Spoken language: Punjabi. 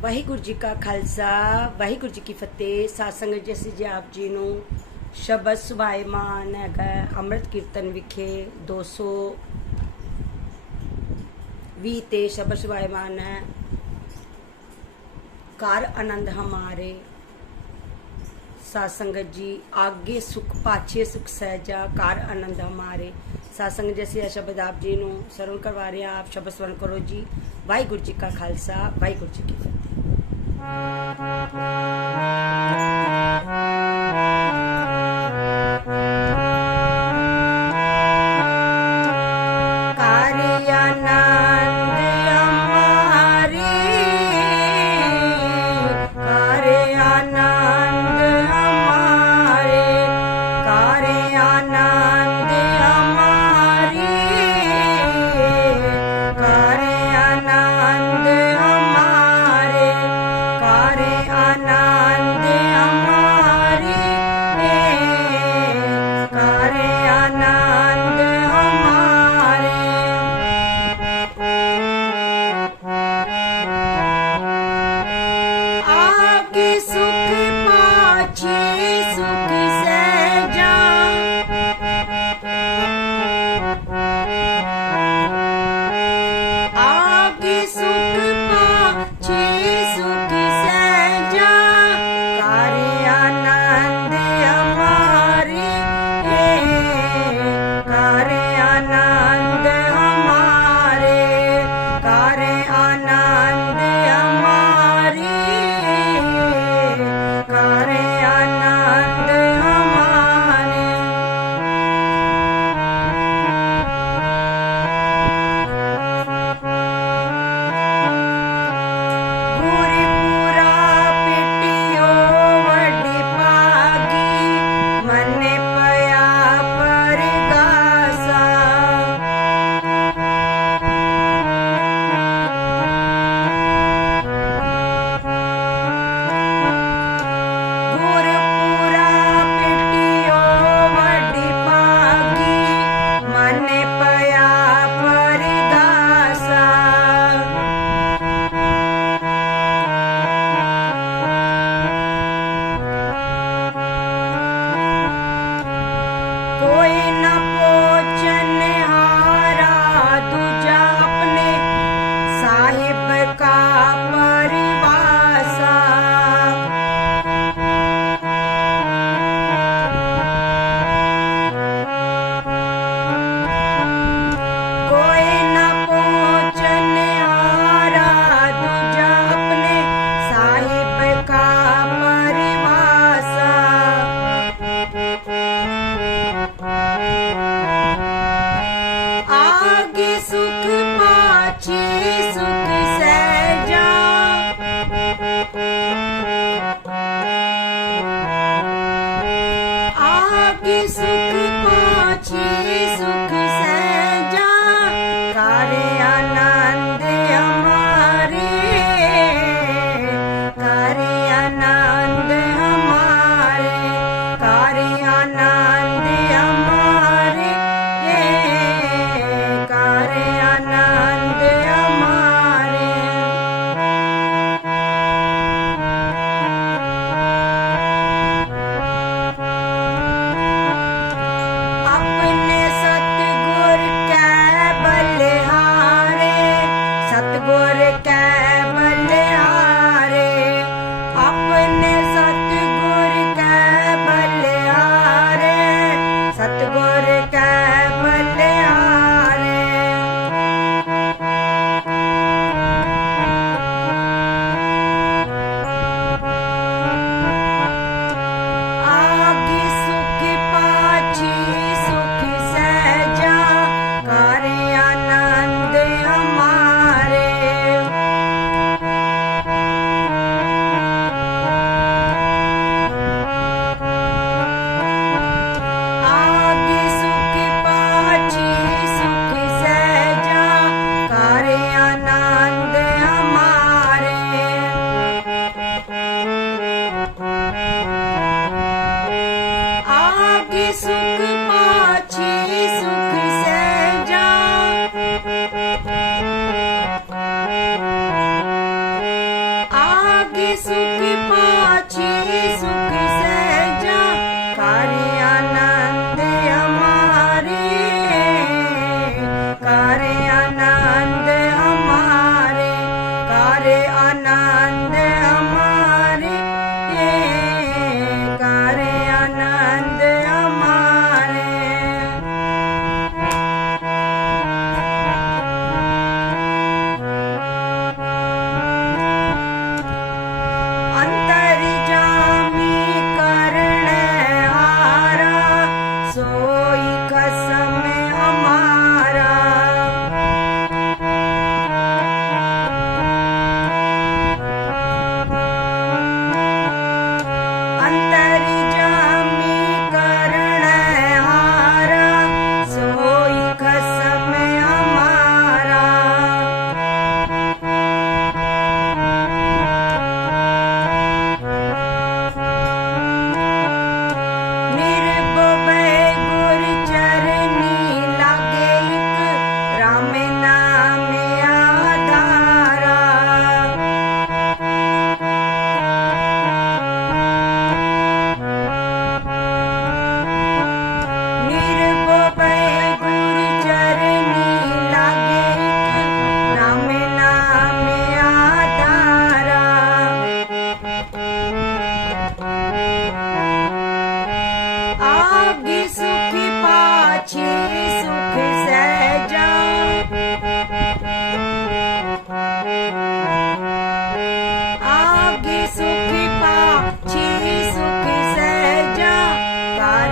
ਵਾਹਿਗੁਰੂ ਜੀ ਕਾ ਖਾਲਸਾ, ਵਾਹਿਗੁਰੂ ਜੀ ਕੀ ਫਤਿਹ। ਸਾਧ ਸੰਗਤ ਜੀ, ਅਸੀਂ ਜੀ ਆਪ ਜੀ ਨੂੰ ਸ਼ਬਦ ਸੁਭਾਇਮਾਨ ਹੈਗਾ ਅੰਮ੍ਰਿਤ ਕੀਰਤਨ ਵਿਖੇ 200 ਵੀਹ ਤੇ ਸ਼ਬਦ ਸੁਭਾਇਮਾਨ ਹੈ। ਕਰ ਆਨੰਦ ਹਮਾਰੇ। ਸਾਧ ਸੰਗਤ ਜੀ, ਆਗੇ ਸੁਖ ਪਾਛੇ ਸੁਖ ਸਹਿਜਾ ਕਾਰ ਆਨੰਦ ਹਮਾਰੇ। ਸਾਧ ਸੰਗਤ ਜੀ, ਅਸੀਂ ਇਹ ਸ਼ਬਦ ਆਪ ਜੀ ਨੂੰ ਸਰਵਣ ਕਰਵਾ ਰਹੇ ਆਪ ਸ਼ਬਦ ਸਰਵਣ ਕਰੋ ਜੀ। ਵਾਹਿਗੁਰੂ ਜੀ ਕਾ ਖਾਲਸਾ, ਵਾਹਿਗੁਰੂ ਜੀ ਕੀ ਫਤਿਹ। Thank you. Jack.